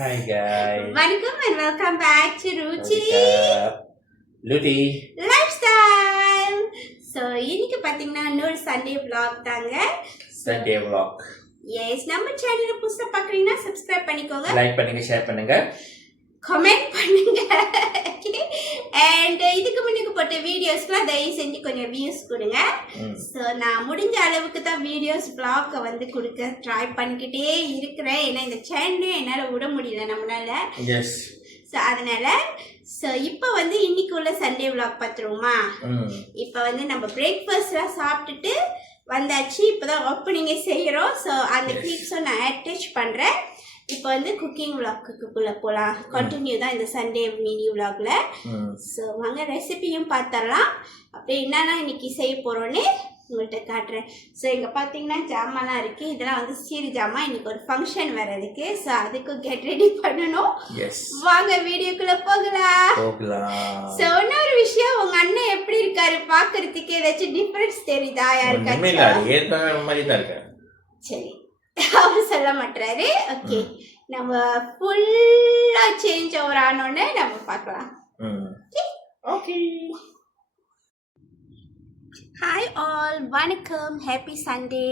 Hi guys. Welcome and welcome back to Ruchi Luti Lifestyle. So, இன்னைக்கு பாத்தீங்கன்னா இன்னொரு Sunday vlog தாங்க. Sunday vlog. Yes, நம்ம சேனலை புதுசா பாக்குறீங்கன்னா சப்ஸ்கிரைப் பண்ணிக்கோங்க. லைக் பண்ணுங்க, ஷேர் பண்ணுங்க. கமெண்ட் பண்ணுங்க. அண்ட் இதுக்கு முன்னுக்கு போட்ட வீடியோஸ்லாம் தயவு செஞ்சு கொஞ்சம் வியூஸ் கொடுங்க. ஸோ நான் முடிஞ்ச அளவுக்கு தான் வீடியோஸ் vlog வந்து கொடுக்க ட்ரை பண்ணிக்கிட்டே இருக்கிறேன். ஏன்னா இந்த சேனலே என்னால் விட முடியல நம்மளால. ஸோ அதனால இப்போ வந்து இன்னைக்கு உள்ள சண்டே vlog பார்த்துருவோமா? இப்போ வந்து நம்ம பிரேக்ஃபாஸ்ட்லாம் சாப்பிட்டுட்டு வந்தாச்சு. இப்போதான் ஓப்பனிங்கே செய்கிறோம். ஸோ அந்த கிளிப்ஸும் நான் அட்டாச் பண்ணுறேன். இப்போ வந்து குக்கிங் விளாக்குக்குள்ளே போகலாம். கண்டினியூ தான் இந்த சண்டே மினி விளாக்ல. ஸோ வாங்க ரெசிபியும் பார்த்துடலாம். அப்படியே என்னென்னா இன்னைக்கு செய்ய போகிறோன்னு உங்கள்கிட்ட காட்டுறேன். ஸோ இங்கே பார்த்தீங்கன்னா ஜாமான்லாம் இருக்குது. இதெல்லாம் வந்து ஸ்டீல் ஜாமான். இன்னைக்கு ஒரு ஃபங்க்ஷன் வேறு இருக்குது. ஸோ அதுக்கும் கெட் ரெடி பண்ணணும். வாங்க வீடியோக்குள்ளே போகலாம். ஸோ இன்னொரு விஷயம், உங்கள் அண்ணன் எப்படி இருக்காரு பார்க்கறதுக்கு ஏதாச்சும் டிஃப்ரென்ஸ் தெரியுதா யாருக்காச்சும்? சரி, அவர் சொல்ல மாட்டாரு. ஓகே, நம்ம ஃபுல்லா சேஞ்ச் ஓவர் ஆனோன்னு நம்ம பார்க்கலாம். ஓகே, ஹாய் ஆல், வணக்கம், ஹாப்பி சண்டே.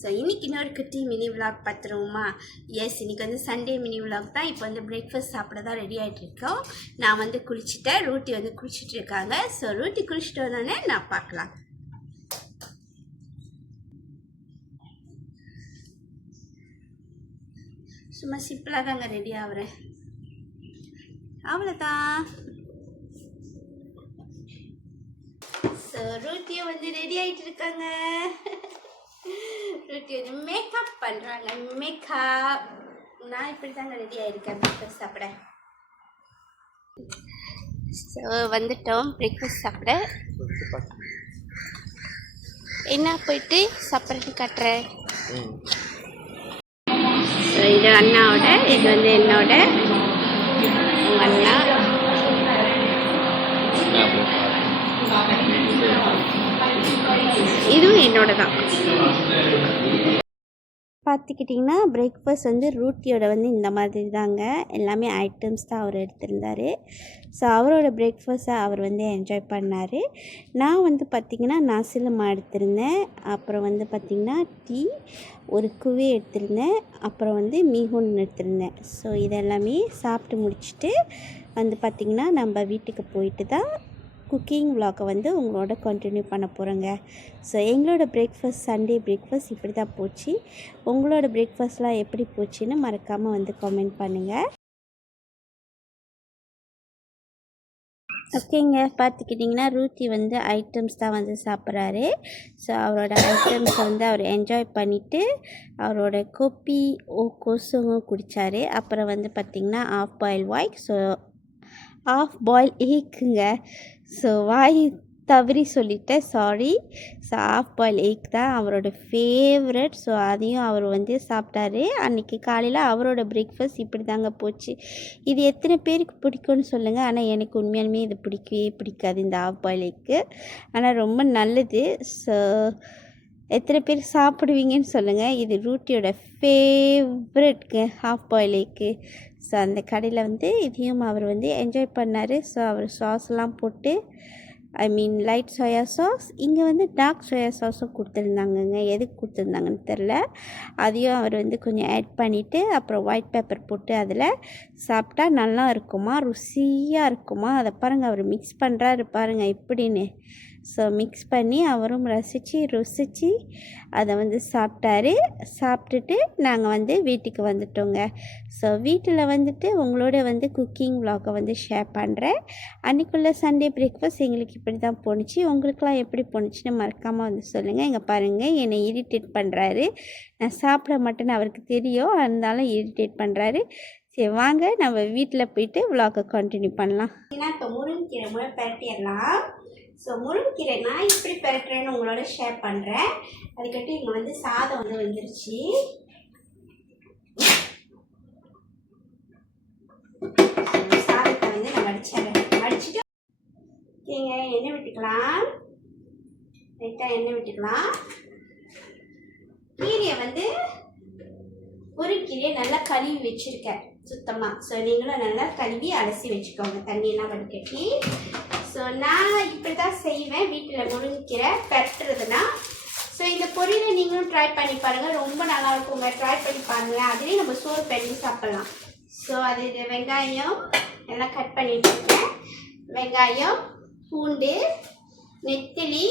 ஸோ இன்னைக்கு இன்னொரு குட்டி மினி விளாக் பார்த்துருவோமா? எஸ், இன்னைக்கு வந்து சண்டே மினி விளாக் தான். இப்போ வந்து பிரேக்ஃபாஸ்ட் சாப்பிட தான் ரெடி ஆகிட்டு இருக்கோம். நான் வந்து குளிச்சுட்டேன், ரூட்டி வந்து குளிச்சுட்டு இருக்காங்க. ஸோ ரூட்டி குளிச்சுட்டு வந்தோடனே நான் பார்க்கலாம். சும்மா சிம்பிளாக தாங்க ரெடி ஆகுறேன், அவ்வளோதான். ஸோ ரூட்டியும் வந்து ரெடி ஆகிட்டு இருக்காங்க. ரூட்டி வந்து மேக்கப் பண்ணுறாங்க. மேக்கப் நான் இப்படி தாங்க ரெடி ஆகிருக்கேன் பிரேக்ஃபாஸ்ட் சாப்பிட. ஸோ வந்துட்டோம் பிரேக்ஃபாஸ்ட் சாப்பிட. என்ன போயிட்டு சாப்பிட்றதுக்கு காட்டுறேன். இது அண்ணாவோட, இது வந்து என்னோட, உங்கள் அண்ணா. இதுவும் என்னோட தான். பார்த்துக்கிட்டிங்கன்னா பிரேக்ஃபாஸ்ட் வந்து ரூட்டியோட வந்து இந்த மாதிரி தாங்க. எல்லாமே ஐட்டம்ஸ் தான் அவர் எடுத்திருந்தார். ஸோ அவரோட பிரேக்ஃபாஸ்ட்டை அவர் வந்து என்ஜாய் பண்ணார். நான் வந்து பார்த்திங்கன்னா நசிலமா எடுத்திருந்தேன். அப்புறம் வந்து பார்த்திங்கன்னா டீ, ஒரு குவே எடுத்திருந்தேன். அப்புறம் வந்து மீஹூன் எடுத்திருந்தேன். ஸோ இதெல்லாமே சாப்பிட்டு முடிச்சுட்டு வந்து பார்த்திங்கன்னா நம்ம வீட்டுக்கு போயிட்டு தான் குக்கிங் விளாக்கை வந்து உங்களோட கண்டினியூ பண்ண போகிறோங்க. ஸோ எங்களோட பிரேக்ஃபாஸ்ட், சண்டே பிரேக்ஃபாஸ்ட் இப்படி தான் போச்சு. உங்களோட பிரேக்ஃபாஸ்ட்லாம் எப்படி போச்சுன்னு மறக்காமல் வந்து கமெண்ட் பண்ணுங்கள். ஓகேங்க, பார்த்துக்கிட்டிங்கன்னா ரூட்டி வந்து ஐட்டம்ஸ் தான் வந்து சாப்பிட்றாரு. ஸோ அவரோட ஐட்டம்ஸை வந்து அவர் என்ஜாய் பண்ணிவிட்டு அவரோட கோப்பி கோசும் குடித்தார். அப்புறம் வந்து பார்த்திங்கன்னா ஆஃப் பாயில் வாய், ஸோ ஆஃப் பாயில் ஏக்குங்க. ஸோ வாய் தவறி சொல்லிட்டேன், சாரி. ஸோ ஆஃப் பாயில் ஏக் தான் அவரோட ஃபேவரட். ஸோ அதையும் அவர் வந்து சாப்பிட்டாரு. அன்றைக்கி காலையில் அவரோட பிரேக்ஃபாஸ்ட் இப்படி தாங்க போச்சு. இது எத்தனை பேருக்கு பிடிக்கும்னு சொல்லுங்கள். ஆனால் எனக்கு உண்மையாலுமே இது பிடிக்கவே பிடிக்காது, இந்த ஆஃப் பாயில் ஏக்கு. ஆனால் ரொம்ப நல்லது. ஸோ எத்தனை பேர் சாப்பிடுவீங்கன்னு சொல்லுங்கள். இது ரூட்டியோட ஃபேவரட்க்கு ஆஃப் பாயில் ஏக்கு. ஸோ அந்த கடையில் வந்து இதையும் அவர் வந்து என்ஜாய் பண்ணார். ஸோ அவர் சாஸ்லாம் போட்டு, ஐ மீன் லைட் சோயா சாஸ், இங்கே வந்து டார்க் சோயா சாஸும் கொடுத்துருந்தாங்கங்க. எதுக்கு கொடுத்துருந்தாங்கன்னு தெரில. அதையும் அவர் வந்து கொஞ்சம் ஆட் பண்ணிவிட்டு அப்புறம் ஒயிட் பேப்பர் போட்டு அதில் சாப்பிட்டா நல்லா இருக்குமா, ருசியாக இருக்குமா. அதை பாருங்கள், அவர் மிக்ஸ் பண்ணுறாரு பாருங்கள் எப்படின்னு. ஸோ மிக்ஸ் பண்ணி அவரும் ருசித்து அதை வந்து சாப்பிட்டாரு. சாப்பிட்டுட்டு நாங்கள் வந்து வீட்டுக்கு வந்துட்டோங்க. ஸோ வீட்டில் வந்துட்டு உங்களோட வந்து குக்கிங் விளாகை வந்து ஷேர் பண்ணுறேன். அன்றைக்குள்ள சண்டே பிரேக்ஃபாஸ்ட் எங்களுக்கு இப்படி தான் போணுச்சு. உங்களுக்கெலாம் எப்படி போணுச்சுன்னு மறக்காமல் வந்து சொல்லுங்கள். இங்கே பாருங்கள், என்னை இரிட்டேட் பண்ணுறாரு. நான் சாப்பிட மாட்டேன்னு அவருக்கு தெரியும், இருந்தாலும் இரிட்டேட் பண்ணுறாரு. சரி வாங்க நம்ம வீட்டில் போயிட்டு விளாகை கண்டினியூ பண்ணலாம். ஏன்னா இப்போ முருங்கைக்கீரை முறை பரட்டிடலாம். ஸோ முருங்கைக்கீரை நான் இப்படி பரட்டுறேன்னு உங்களோட ஷேர் பண்ணுறேன். அதுக்கட்டு இங்கே வந்து சாதம் வந்து வந்துருச்சு. சாதத்தை வந்து நான் வடிச்சுட்டு ஓகேங்க, எண்ணெய் விட்டுக்கலாம். லைட்டாக எண்ணெய் விட்டுக்கலாம். கீரையை வந்து ஒரு கீரையை நல்லா கழுவி வச்சுருக்கேன். சுத்தமாக. ஸோ நீங்களும் நல்லா கழுவி அலசி வச்சுக்கோங்க தண்ணியெல்லாம் வடிகட்டி. ஸோ நான் இப்படி தான் செய்வேன் வீட்டில் முருங்கைக்கீரை பெரட்டுறதுனா. ஸோ இந்த பொரியலை நீங்களும் ட்ரை பண்ணி பாருங்கள், ரொம்ப நல்லா இருக்குங்க. ட்ரை பண்ணி பாருங்கள், அதுலேயும் நம்ம சோறு பண்ணி சாப்பிட்லாம். ஸோ அது இது வெங்காயம் எல்லாம் கட் பண்ணிட்டு இருக்கேன். வெங்காயம், பூண்டு, நெத்திலி,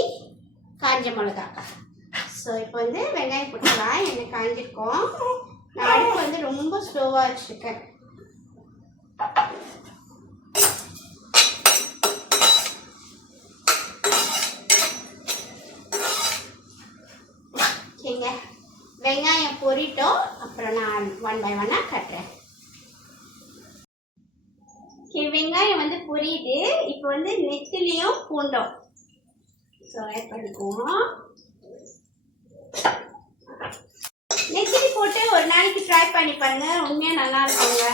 காஞ்ச மிளகா. ஸோ இப்போ வந்து வெங்காயம் போட்டுக்கலாம். எண்ணெய் காஞ்சிருக்கோம். நான் அடுப்பு வந்து ரொம்ப ஸ்லோவாக வச்சுருக்கேன். ஓகேங்க, வெங்காயம் பொரிட்டோம். அப்புறம் நான் 1 by 1 கட்டுறேன். ஓகே, வெங்காயம் வந்து பொரியுது. இப்போ வந்து நெத்திலியும் பூண்டும் ஸோ ஆட் பண்ணிக்குவோம். நெத்திலி போட்டு ஒரு நாளைக்கு ட்ரை பண்ணி பாருங்க, உண்மையாக நல்லா இருக்குங்க.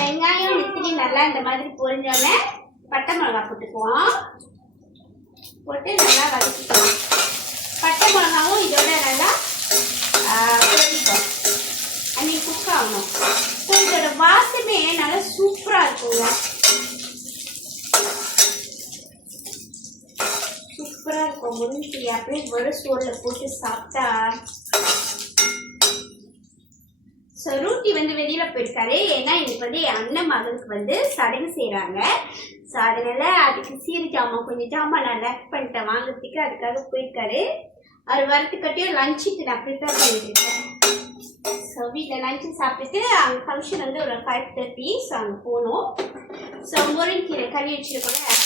வெங்காயம் நெத்திலி நல்லா இந்த மாதிரி பொரிஞ்சோடனே பட்டை மிளகா போட்டுக்குவோம். போட்டு நல்லா வதக்கிக்குவோம். பட்டை மிளகாவும் இதோட நல்லா பொரிக்கும், குக் ஆகணும். ஸோ இதோட வாசமே நல்லா சூப்பராக இருக்குங்க. சூப்பராக இருக்கும். முருங்கை அப்படியே வெறும் சோறில் போட்டு சாப்பிட்டா. ஸோ ரூட்டி வந்து வெளியில் போயிருக்காரு, ஏன்னா இன்னைக்கு வந்து என் அண்ணன் மகளுக்கு வந்து சடங்கு செய்கிறாங்க. ஸோ அதனால அதுக்கு சீர் ஜாமான் கொஞ்சம் ஜாமான் நான் லேக் பண்ணிட்டேன் வாங்கிறதுக்கு, அதுக்காக போயிருக்காரு. அவர் வரத்துக்கட்டியும் லஞ்சுக்கு நான் ப்ரிப்பேர் பண்ணிட்டுருக்கேன். ஸோ வீட்டில் லஞ்சு சாப்பிட்டுட்டு அங்கே ஃபங்க்ஷன் வந்து ஒரு 5:30. ஸோ அங்கே போகணும். ஸோ முருங்கீரை கறி வச்சுருக்கோங்க.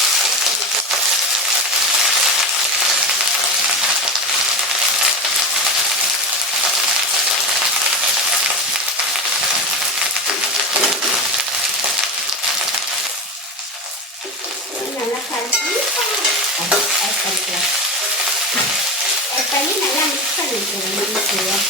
நல்லா கலக்கி ஆட் பண்ணிக்கலாம். ஆட் பண்ணி நல்லா மிக்ஸ் பண்ணிக்கலாம்.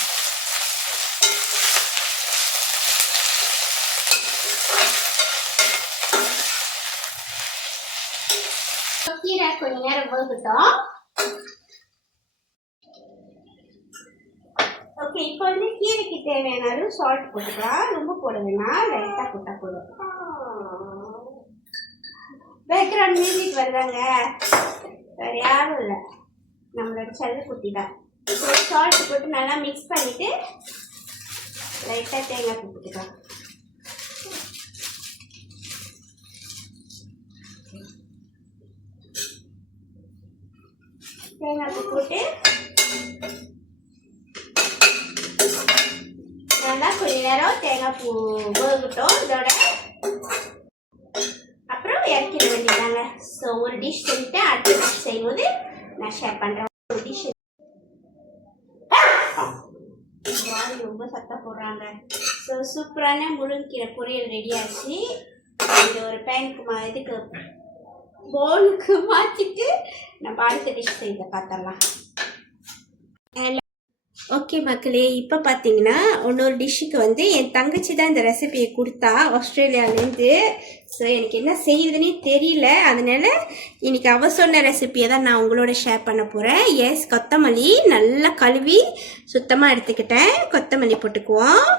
கீரை கொஞ்ச நேரம் வேகட்டும். ஓகே, இப்போ வந்து கீரைக்கு தேவையான அளவு சால்ட் போட்டுக்கலாம். ரொம்ப போட வேணாம், லைட்டாக போட்டால் போதும். பேக்ரவுண்ட் மியூசிக் வருதாங்க, வேறு யாரும் இல்லை, நம்மளோட செல்ல குட்டி தான். சால்ட் போட்டு நல்லா மிக்ஸ் பண்ணிவிட்டு லைட்டாக தேங்காய் பூ போட்டுக்கலாம். தேங்காய் பூ போட்டு நல்லா கொஞ்ச நேரம் தேங்காய் பூ வேகட்டும். இதோட அப்புறம் இறக்கிட வேண்டியதாங்க. ஸோ ஒரு டிஷ் செஞ்சுட்டு அடுத்த டிஷ் செய்யும்போது நான் ஷேர் பண்ணுறேன். ஒரு டிஷ் ரொம்ப சத்தம் போடுறாங்க. ஸோ சூப்பரான முருங்கீரை பொரியல் ரெடி ஆச்சு. இந்த ஒரு பேனுக்கு இதுக்கு போனுக்கு மாற்றிட்டு நம்ம அடுத்த டிஷ் செய்த பார்த்துடலாம். ஓகே மக்களே, இப்போ பார்த்தீங்கன்னா இன்னொரு டிஷ்ஷுக்கு வந்து என் தங்கச்சி தான் இந்த ரெசிபியை கொடுத்தா ஆஸ்திரேலியாவிலேருந்து. ஸோ எனக்கு என்ன செய்யுதுன்னே தெரியல, அதனால இன்னைக்கு அவ சொன்ன ரெசிபியை தான் நான் உங்களோட ஷேர் பண்ண போகிறேன். எஸ், கொத்தமல்லி நல்லா கழுவி சுத்தமாக எடுத்துக்கிட்டேன். கொத்தமல்லி போட்டுக்குவோம்.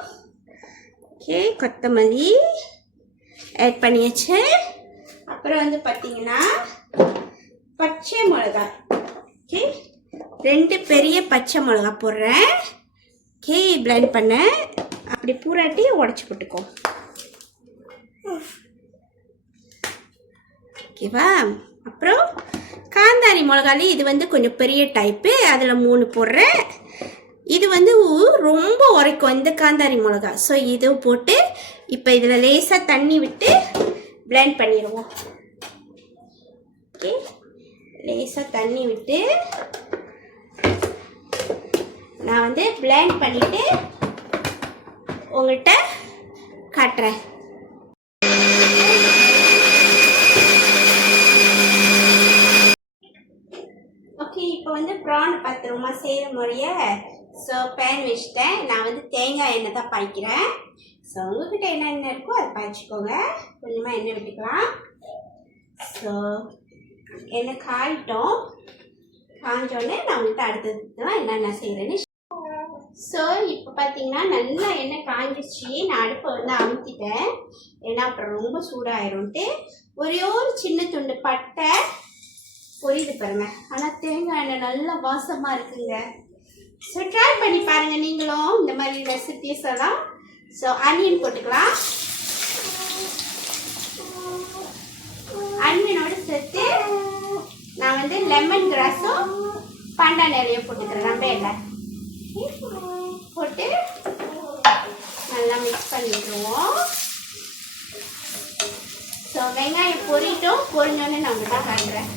ஓகே, கொத்தமல்லி ஆட் பண்ணியாச்சு. அப்புறம் வந்து பார்த்தீங்கன்னா பச்சை மிளகா. ஓகே, 2 பெரிய பச்சை மிளகா போடுறேன். ஓகே, பிளெண்ட் பண்ணேன். அப்படி பூராட்டி உடச்சி போட்டுக்கோ. ஓகேவா? அப்புறம் காந்தாரி மிளகாலே இது வந்து கொஞ்சம் பெரிய டைப்பு, அதில் 3 போடுறேன். இது வந்து ரொம்ப உரைக்கும் இந்த காந்தாரி மிளகா. ஸோ இது போட்டு இப்போ இதில் லேசாக தண்ணி விட்டு பிளெண்ட் பண்ணிடுவோம். ஓகே, லேசாக தண்ணி விட்டு நான் வந்து பிளெண்ட் பண்ணிவிட்டு உங்கள்கிட்ட காட்டுறேன். ஓகே, இப்போ வந்து ப்ரான் பத்திரமா செய்கிற முறையை ஸோ பேன் வச்சுட்டேன். நான் வந்து தேங்காய் எண்ணெய் தான் பாய்க்கிறேன். ஸோ உங்கள்கிட்ட என்ன எண்ணெய் இருக்கோ அதை பாய்ச்சிக்கோங்க. கொஞ்சமாக எண்ணெய் விட்டுக்கலாம். ஸோ எண்ணெய் காயிட்டோம். காஞ்சோடனே நான் வந்துட்டு அடுத்ததுலாம் என்னென்ன செய்கிறேன்னு. ஸோ இப்போ பார்த்தீங்கன்னா நல்லா எண்ணெய் காஞ்சிச்சு. நான் அடுப்பை வந்து அமுத்திட்டேன், ஏன்னா அப்புறம் ரொம்ப சூடாயிரும்ட்டு. ஒரே ஒரு சின்ன துண்டு பட்டை பொரியுது பாருங்க. ஆனால் தேங்காய் எண்ணெய் நல்லா வாசமாக இருக்குங்க. ஸோ ட்ரை பண்ணி பாருங்கள் நீங்களும் இந்த மாதிரி ரெசிபீஸ் எல்லாம். ஸோ ஆனியன் போட்டுக்கலாம். ஆனியனோடு சேர்த்து நான் வந்து லெமன் கிராஸும் பண்டான இலையும் போட்டுக்கிறேன். நம்ம இல்லை போட்டு நல்லா மிக்ஸ் பண்ணிடுவோம். ஸோ வெங்காயம் பொரிஞ்சோன்னு நான் உங்கள்கிட்ட காட்டுறேன்.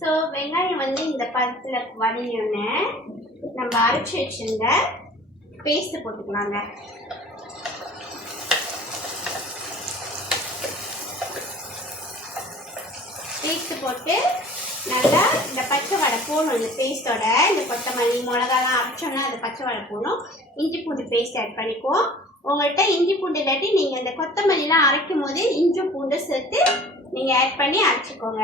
ஸோ வெங்காயம் வந்து இந்த பழத்தில் வதங்கினோடனே நம்ம அரைச்சி வச்சிருந்த பேஸ்ட்டு போட்டுக்கலாங்க. பேஸ்ட்டு போட்டு நல்லா இந்த பச்சை வடை போகணும். இந்த பேஸ்ட்டோட இந்த கொத்தமல்லி மிளகாலாம் அரைச்சோன்னா அந்த பச்சை வடை போகணும். இஞ்சி பூண்டு பேஸ்ட் ஆட் பண்ணிக்குவோம். உங்கள்கிட்ட இஞ்சி பூண்டு இல்லாட்டி நீங்கள் இந்த கொத்தமல்லிலாம் அரைக்கும் போது இஞ்சி பூண்டு சேர்த்து நீங்கள் ஆட் பண்ணி அரைச்சிக்கோங்க.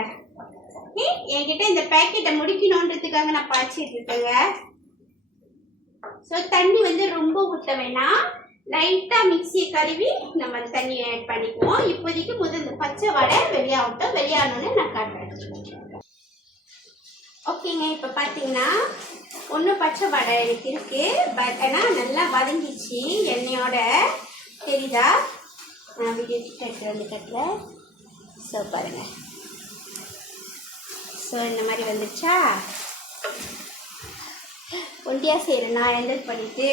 என்கிட்ட இந்த பேக்கெட்டை முடிக்கணுன்றதுக்காக நான் பாய்ச்சிட்டு இருக்கேங்க. ஸோ தண்ணி வந்து ரொம்ப ஊற்ற வேணாம், லைட்டாக மிக்சியை கழுவி நம்ம அந்த தண்ணியை ஆட் பண்ணிக்குவோம். இப்போதைக்கு முதல் இந்த பச்சை வடை வெளியாகட்டும். வெளியானோன்னு நான் காட்டுறேன். ஓகேங்க, இப்போ பார்த்தீங்கன்னா ஒன்றும் பச்சை வடை எனக்கு இருக்குது. பட் ஆனால் நல்லா வதங்கிச்சு எண்ணெயோட. தெரியுதா? நான் வீடியோ கட்டுறேன் அந்த கட்டில். ஸோ பாருங்கள். ஸோ இந்த மாதிரி வந்துச்சா? ஒண்டியாக செய்கிறேன் நான் ஹேண்டில் பண்ணிவிட்டு.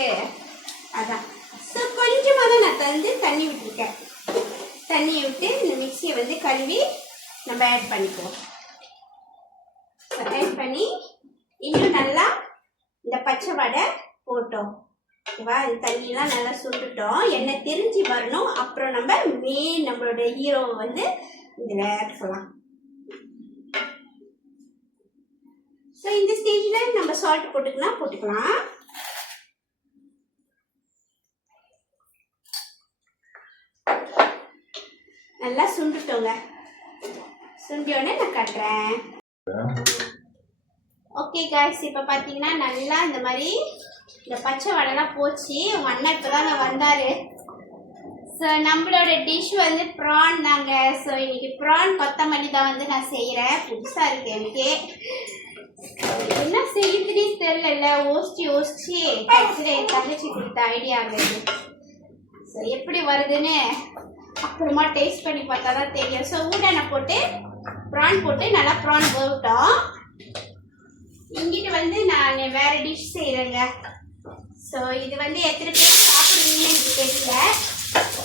அதான். ஸோ கொஞ்சமாக தான் நான் தண்ணி விட்டுருக்கேன். தண்ணியை விட்டு இந்த மிக்சியை வந்து கழுவி நம்ம ஆட் பண்ணிக்குவோம். ஆட் பண்ணி இன்னும் நல்லா இந்த பச்சை வடை போட்டோம். ஓகேவா? இந்த தண்ணியெலாம் நல்லா சுட்டுட்டோம். எண்ணெய் திரிஞ்சு வரணும். அப்புறம் நம்ம நம்மளோட ஹீரோவை வந்து இதில் ஆட் பண்ணலாம். ஸோ இந்த ஸ்டேஜில் நம்ம சால்ட் போட்டுக்கலாம். நல்லா சுண்டுட்டோங்க. சுண்டியோடனே நான் காட்டுறேன். ஓகே காய்ஸ், இப்போ பார்த்தீங்கன்னா நல்லா இந்த மாதிரி இந்த பச்சை வடைலாம் போச்சு. உங்கள் அண்ணன் இப்போ தாங்க வந்தார். ஸோ நம்மளோட டிஷ் வந்து ப்ரான் தாங்க. ஸோ இன்னைக்கு ப்ரான் கொத்தமல்லி தான் வந்து நான் செய்கிறேன். புதுசாக இருக்குது எனக்கு. என்ன செய்யுதுன்னே தெரியல. யோசிச்சு கடைசியில் என் தங்கச்சி கொடுத்த ஐடியா ஆகுது. ஸோ எப்படி வருதுன்னு அப்புறமா டேஸ்ட் பண்ணி பார்த்தா தான் தெரியும். ஸோ ஊடான போட்டு ப்ரான் போட்டு நல்லா ப்ரான் போட்டோம். இங்கிட்டு வந்து நான் வேறு டிஷ் செய்கிறேங்க. ஸோ இது வந்து எத்தனை பேர் சாப்பிடுவீங்கன்னு எனக்கு தெரியல.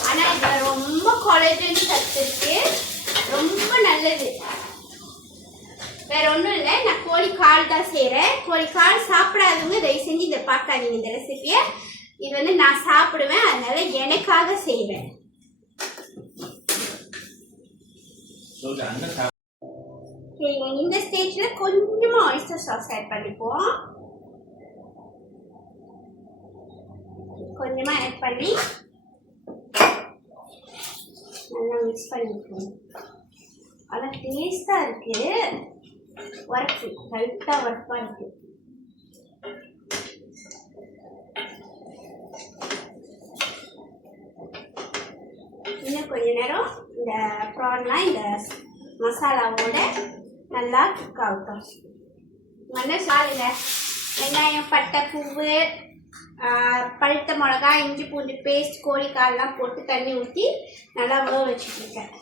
ஆனால் இதில் ரொம்ப கொலஜன் சத்து இருக்கு, ரொம்ப நல்லது. வேற ஒன்றும் இல்லை, நான் கோழிக்கால் தான் செய்கிறேன். கோழிக்கால் சாப்பிடாதவங்க தயவு செஞ்சு இதை பார்க்காதீங்க இந்த ரெசிபியை. இது வந்து நான் சாப்பிடுவேன், அதனால எனக்காக செய்வேன். இந்த ஸ்டேஜில் கொஞ்சமாக ஆயிஸ்டர் சாஸ் ஆட் பண்ணிப்போம். கொஞ்சமாக ஆட் பண்ணி நல்லா மிக்ஸ் பண்ணிப்போம். ஆனால் டேஸ்டாக இருக்குது. ஒர்க்கு லைட்டாக ஒர்க்காக இருக்குது. இன்னும் கொஞ்ச நேரம் இந்த ப்ரான்லாம் இந்த மசாலாவோட நல்லா குக் ஆகட்டும். நல்லா சாலுங்க. வெங்காயம், பட்டை, பூவு, பழுத்த மிளகா, இஞ்சி பூண்டு பேஸ்ட், கோழிக்கால்லாம் போட்டு தண்ணி ஊற்றி நல்லா வேக வச்சுருக்கேன்.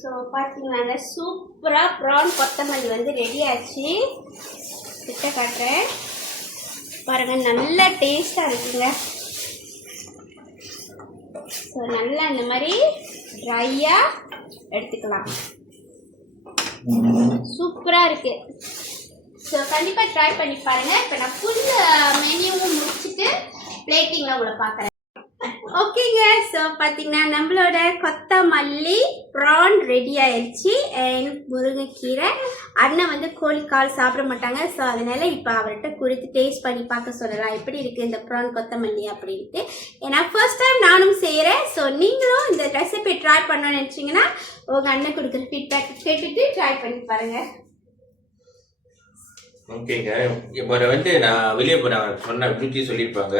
ஸோ பார்த்தீங்கன்னா சூப்பராக ப்ரான் கொத்தமல்லி வந்து ரெடி ஆச்சு. கிட்ட காட்டுறேன் பாருங்கள், நல்லா டேஸ்ட்டாக இருக்குங்க. ஸோ நல்லா இந்த மாதிரி ட்ரையாக எடுத்துக்கலாம். சூப்பராக இருக்குது. ஸோ கண்டிப்பாக ட்ரை பண்ணி பாருங்கள். இப்போ நான் ஃபுல் மெனியூவும் முடிச்சுட்டு பிளேட்டிங்கில் உங்களை பார்க்குறேன். ஓகேங்க. ஸோ பார்த்தீங்கன்னா நம்மளோட கொத்தமல்லி ப்ரான் ரெடி ஆயிடுச்சு. அண்ட் முருங்கைக்கீரை. அண்ணன் வந்து கோழிக்கால் சாப்பிட மாட்டாங்க. ஸோ அதனால இப்போ அவர்கிட்ட கொடுத்து டேஸ்ட் பண்ணி பார்க்க சொல்லலாம் எப்படி இருக்குது இந்த ப்ரான் கொத்தமல்லி அப்படின்ட்டு. ஏன்னா ஃபர்ஸ்ட் டைம் நானும் செய்கிறேன். ஸோ நீங்களும் இந்த ரெசிபி ட்ரை பண்ணணும்னு நினச்சிங்கன்னா உங்கள் அண்ணன் கொடுக்குற ஃபீட்பேக் கேட்டுட்டு ட்ரை பண்ணி பாருங்கள். ஓகேங்க. இப்போ வந்து நான் வெளியே போனேன் சொன்ன பூச்சி சொல்லியிருப்பாங்க.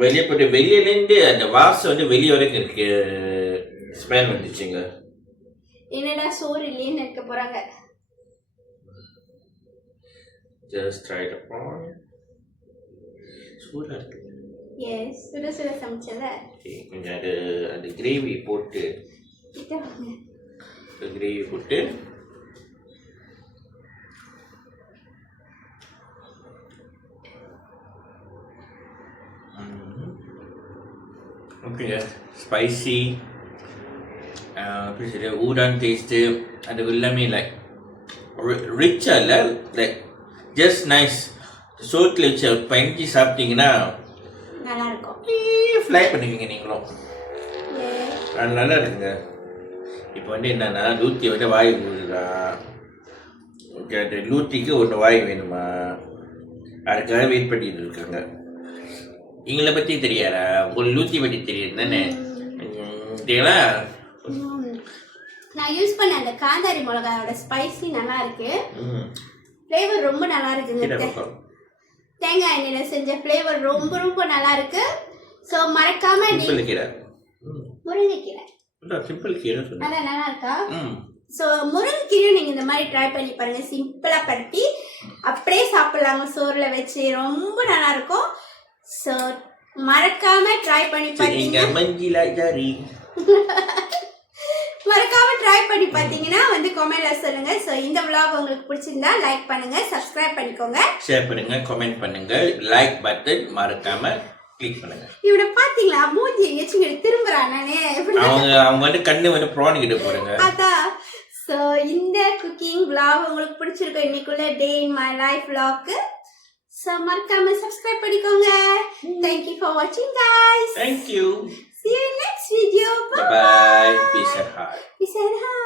வெளியே போட்டு வெளியிலேருந்து அந்த வாசம் வந்து வெளியே வரைக்கும் இருக்கு ஸ்மெல் வந்துச்சுங்க. என்னடா சோறு இல்லைன்னு நினைக்க போகிறாங்க. Just try the prawn. சூடாக இருக்கு. எஸ், சுட சுட சமைச்சல. கொஞ்சம் அந்த கிரேவி போட்டு ஓகேங்க. ஸ்பைசி எப்படி சரி ஊடான் டேஸ்ட்டு அது எல்லாமே லைக் ரிச்சாக இல்லை, லைக் ஜஸ்ட் நைஸ். சோட்டில் வச்சு பயணிச்சு சாப்பிட்டீங்கன்னா நல்லா இருக்கும். ஃப்ளை பண்ணுவீங்க நீங்களும். அது நல்லா இருக்குங்க. இப்போ வந்து என்னன்னா லூத்தி வந்து வாய் ஊதுதா, லூத்திக்கு ஒன்று வாய் வேணுமா, அதுக்காக வெயிட் பண்ணிட்டு இருக்காங்க. எங்களை பற்றி தெரியாதா? உங்களுக்கு லூத்தி பற்றி தெரியாது தானே? தெரியுங்களா? நான் யூஸ் பண்ண அந்த காந்தாரி மிளகாயோட ஸ்பைசி நல்லா இருக்கு. ஃப்ளேவர் ரொம்ப நல்லா இருக்குங்க. தேங்காய் எண்ணெயில் செஞ்ச ஃப்ளேவர் ரொம்ப ரொம்ப நல்லா இருக்கு. ஸோ மறக்காம முருங்கைக்கீரை அதான் நல்லா இருக்கா? ஸோ முருங்கைக்கீரை நீங்கள் இந்த மாதிரி ட்ரை பண்ணி பாருங்க. சிம்பிளாக பட்டி அப்படியே சாப்பிடலாங்க சோறில் வச்சு, ரொம்ப நல்லா இருக்கும். ஸோ மறக்காம ட்ரை பண்ணி பார்த்தீங்க மறக்காம ட்ரை பண்ணி பார்த்தீங்கன்னா வந்து கமெண்ட்ல சொல்லுங்க. ஸோ இந்த vlog உங்களுக்கு பிடிச்சிருந்தா லைக் பண்ணுங்க, சப்ஸ்கிரைப் பண்ணிக்கோங்க, ஷேர் பண்ணுங்க, கமெண்ட் பண்ணுங்க, லைக் பட்டன் மறக்காம கிளிக் பண்ணுங்க. இவனை பாத்தீங்களா மூஞ்சி எங்கேயும் திரும்புறானே. அவங்க வந்து கண்ணு வந்து ப்ரான் கிட்ட போறாங்க. அதான். ஸோ இந்த குக்கிங் vlog உங்களுக்கு பிடிச்சிருக்கும் இன்னைக்குள்ள day in my life vlog. So மறக்காம சப்ஸ்கிரைப் பண்ணிக்கோங்க. Thank you for watching guys. Thank you. See you in next video. Bye bye. Peace and heart. Peace and heart.